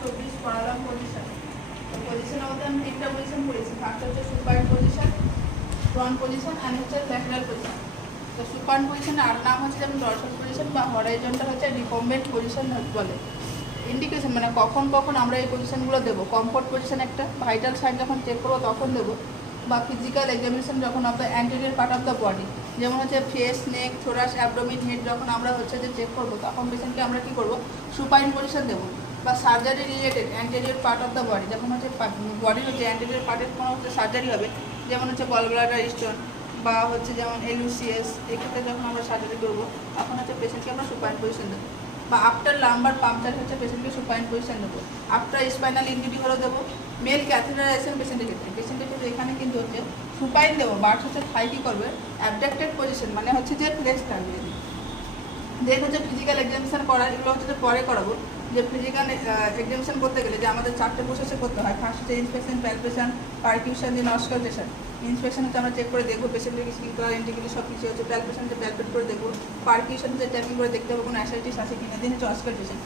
24 পড়ালাম position. তো পজিশনের মধ্যে আমি 3টা পজিশন পড়েছি। ফার্স্ট হচ্ছে সুপাইন পজিশন, প্রন পজিশন আর হচ্ছে ল্যাটারাল পজিশন। তো সুপাইন পজিশনের আর নাম হচ্ছে যেমন ডরসাল পজিশন বা হরাইজন্টাল হচ্ছে রিকম্বেন্ট পজিশন বলে। ইন্ডিকেশন মানে কখন কখন আমরা এই পজিশনগুলো দেবো। কমফোর্ট পজিশন একটা, ভাইটাল সাইন যখন চেক করবো তখন দেবো, বা ফিজিক্যাল এক্সামিনেশন যখন of the anterior part of the body, যেমন হচ্ছে ফেস, নেক, থোরাস, অ্যাবডোমিন, হেড যখন আমরা হচ্ছে যে চেক করবো তখন পেশেন্টকে আমরা কী করবো, সুপাইন পজিশন দেবো। বা surgery related anterior part of the body, যখন হচ্ছে বডির হচ্ছে অ্যান্টেরিয়র পার্টের কোনো হচ্ছে সার্জারি হবে, যেমন হচ্ছে গলব্লাডার স্টোন বা হচ্ছে যেমন LUCS, এক্ষেত্রে যখন আমরা সার্জারি করবো তখন হচ্ছে পেশেন্টকে আমরা সুপাইন পজিশন দেবো। বা আফটার লাম্বার পাংচার হচ্ছে পেশেন্টকে সুপাইন পজিশন দেবো। আফটার স্পাইনাল ইনজুরি হলেও দেবো। মেল ক্যাথেটারাইজেশন পেশেন্টের ক্ষেত্রে এখানে কিন্তু হচ্ছে সুপাইন দেবো, বাট হচ্ছে থাই কী করবে, অ্যাবডাক্টেড পজিশন মানে হচ্ছে যে ফ্লেক্স থাকবে। দেন হচ্ছে ফিজিক্যাল এক্সামিনেশন করার, এগুলো হচ্ছে পরে করাবো। যে ফিজিক্যাল এক্সামিনেশন করতে গেলে যে আমাদের 4টে প্রসেসে করতে হয়। ফার্স্ট হচ্ছে ইন্সপেকশন, প্যালপেশন, পারকিউশন, দেন অস্কালটেশন। ইন্সপেকশন হচ্ছে আমরা চেক করে দেখবো পেশেন্টের স্কিন কালার, ইন্টিগ্রিটি সব কিছু হচ্ছে। প্যালপেশন হচ্ছে প্যালপেট করে দেখবো। পারকিউশন হচ্ছে ট্যাপিং করে দেখতে হবে কোনো অ্যাসাইটিস আছে কিনা। দেন হচ্ছে অস্কালটেশন।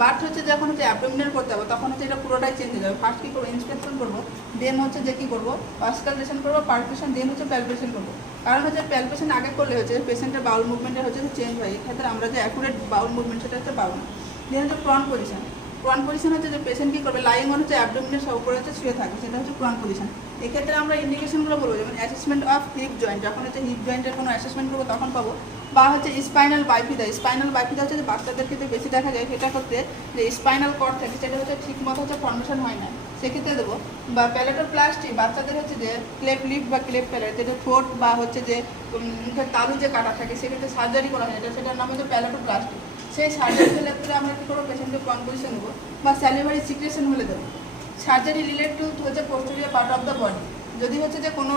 বাট হচ্ছে যখন হচ্ছে অ্যাবডোমিনাল করতে হবে তখন হচ্ছে এটা পুরোটাই চেঞ্জ হয়ে যাবে। ফার্স্ট কী করবো, ইন্সপেকশন করবো, দেন হচ্ছে যে কী করবো, অস্কালটেশন করবো, পারকিউশন, দেন হচ্ছে প্যালপেশন করবো। কারণ হচ্ছে প্যালপেশন আগে করলে হচ্ছে পেশেন্টের বাউল মুভমেন্টের হচ্ছে চেঞ্জ হয়। এক্ষেত্রে আমরা যে অ্যাকুরেট বাউল মুভমেন্ট সেটা হচ্ছে পাবো না। দেন হচ্ছে প্রন পজিশন। প্রন পজিশন হচ্ছে যে পেশেন্ট কী করবে, লাইং অন হচ্ছে অ্যাবডোমিনের সব উপরে হচ্ছে শুয়ে থাকবে, সেটা হচ্ছে প্রন পজিশন। এক্ষেত্রে আমরা ইন্ডিকেশনগুলো বলবো, যেমন অ্যাসেসমেন্ট অফ হিপ জয়েন্ট, যখন হচ্ছে হিপ জয়েন্টের কোনো অ্যাসেসমেন্ট করবো তখন পাবো। বা হচ্ছে স্পাইনাল বাইফিদা। স্পাইনাল বাইফিদা হচ্ছে যে বাচ্চাদের ক্ষেত্রে বেশি দেখা যায়, সেটা করতে যে স্পাইনাল কর্ড থাকে সেটা হচ্ছে ঠিক মতো হচ্ছে ফর্মেশন হয় না, সেক্ষেত্রে দেবো। বা প্যালেটোপ্লাস্টি, বাচ্চাদের হচ্ছে যে ক্লেপ লিপ বা ক্লেপ প্যালেট, যেটা ঠোঁট বা হচ্ছে যে মুখের তালু যে কাটা থাকে সেক্ষেত্রে সার্জারি করা হয়, এটা সেটার নাম হচ্ছে প্যালেটোপ্লাস্টি। সেই সার্জারির ক্ষেত্রে আমরা কী করবো, পেশেন্টকে প্রন পজিশন দেবো। বা স্যালিভারি সিক্রেশন হলে দেবো। সার্জারি রিলেটেড টু হচ্ছে posterior part of the body, যদি হচ্ছে যে কোনো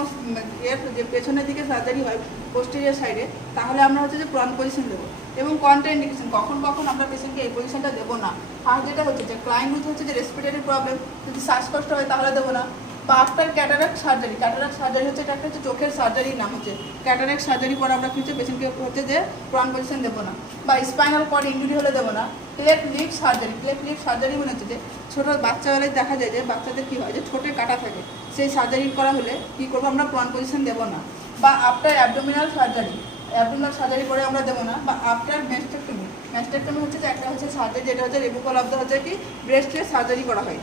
এর যে পেছনের দিকে সার্জারি হয় পোস্টেরিয়র সাইডে, তাহলে আমরা হচ্ছে যে প্রন পজিশন দেবো। এবং কন্ট্রাইন্ডিকেশন, কখন কখন আমরা পেশেন্টকে এই পজিশনটা দেবো না। আর যেটা হচ্ছে যে ক্লায়েন্ট হচ্ছে যে রেসপিরেটরি প্রবলেম, যদি শ্বাসকষ্ট হয় তাহলে দেবো না। বা after cataract surgery, cataract surgery হচ্ছে এটা একটা হচ্ছে চোখের সার্জারির নাম হচ্ছে ক্যাটারাক্ট সার্জারি পরে আমরা হচ্ছে পেশেন্টকে হচ্ছে যে প্রন পজিশন দেবো না। বা স্পাইনাল কর্ড ইনজুরি হলে দেবো না। ক্লেপ লিপ সার্জারি, ক্লেপ লিপ সার্জারি মানে হচ্ছে যে ছোটো বাচ্চাবেলায় দেখা যায় যে বাচ্চাদের কী হয় যে ঠোঁটে কাটা থাকে, সেই সার্জারি করা হলে কী করবো, আমরা প্রন পজিশন দেবো না। বা after abdominal surgery, abdominal surgery করে আমরা দেবো না। বা আফটার ম্যাস্টেক্টমি, ম্যাস্টেক্টমি হচ্ছে যে একটা হচ্ছে সার্জারি যেটা হচ্ছে রিমুভাল অফ দ্য হচ্ছে কি ব্রেস্টে সার্জারি করা হয়,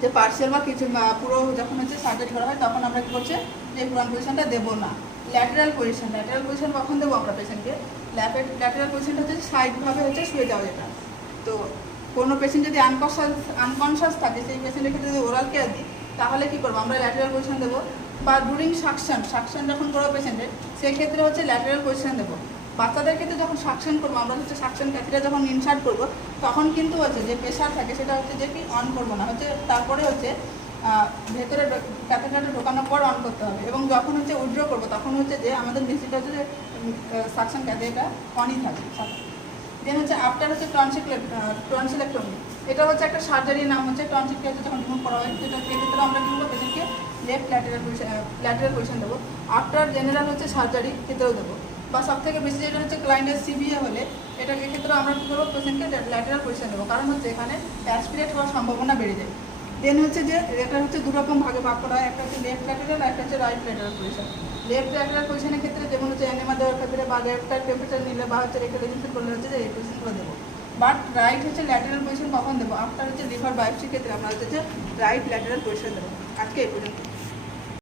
যে পার্সিয়াল বা কিছু পুরো যখন হচ্ছে সার্জারি করা হয় তখন আমরা কী করছে যে প্রন পজিশনটা দেবো না। ল্যাটেরাল পজিশন, ল্যাটেরাল পজিশন কখন দেবো আমরা পেশেন্টকে, ল্যাটেরাল পজিশনটা হচ্ছে সাইডভাবে হচ্ছে শুয়ে যাওয়া যেটা। তো কোনো পেশেন্ট যদি আনকনশাস থাকে সেই পেশেন্টের ক্ষেত্রে যদি ওরাল কেয়ার দিই তাহলে কী করবো, আমরা ল্যাটেরাল পজিশন দেবো। বা ডুরিং সাকশন যখন করবো পেশেন্টের, সেক্ষেত্রে হচ্ছে ল্যাটেরাল পজিশন দেবো। বাচ্চাদের ক্ষেত্রে যখন সাকশন করবো আমরা হচ্ছে সাকশন ক্যাথেটার যখন ইনসার্ট করবো তখন কিন্তু হচ্ছে যে প্রেশার থাকে সেটা হচ্ছে যে কি অন করবো না, হচ্ছে তারপরে হচ্ছে ভেতরে ক্যাথেটারটা ঢোকানোর পর অন করতে হবে। এবং যখন হচ্ছে উইথড্র করবো তখন হচ্ছে যে আমাদের মেশিনটা হচ্ছে যে সাকশন ক্যাথেটারটা অনই থাকবে। দেন হচ্ছে আফটার হচ্ছে টনসিলেক্টমি, এটা হচ্ছে একটা সার্জারির নাম হচ্ছে টনসিল ক্যাথেটার যখন রিমুভ করা হয়, সেটা সেক্ষেত্রে আমরা কী করবো, পেশেন্টকে লেফট ল্যাটেরাল পজিশন দেবো। আফটার জেনারেল হচ্ছে সার্জারি ক্ষেত্রেও দেবো। বা সবথেকে বেশি যেটা হচ্ছে ক্লায়েন্টের সিভিএ হলে এটা ক্ষেত্রে আমরা কী করবো, পেশেন্টকে ল্যাটেরাল পজিশন দেবো, কারণ হচ্ছে এখানে অ্যাসপিরেট হওয়ার সম্ভাবনা বেড়ে যায়। দেন হচ্ছে যে এটা হচ্ছে দুরকম ভাগে ভাগ করা হয়, একটা হচ্ছে লেফট ল্যাটেরাল, একটা হচ্ছে right lateral position. Left lateral পজিশনের ক্ষেত্রে যেমন হচ্ছে এনেমা দেওয়ার ক্ষেত্রে বা লেফট সাইড টেম্পারেচার নিলে বা হচ্ছে রেখে রেজিস্টার করলে হচ্ছে যে এই পজিশনগুলো দেবো। বাট রাইট হচ্ছে ল্যাটেরাল পজিশন কখন দেবো, আফটার হচ্ছে লিভার বায়োপসির ক্ষেত্রে আমরা হচ্ছে যে রাইট ল্যাটেরাল পজিশন দেবো। আজকে এই পর্যন্ত।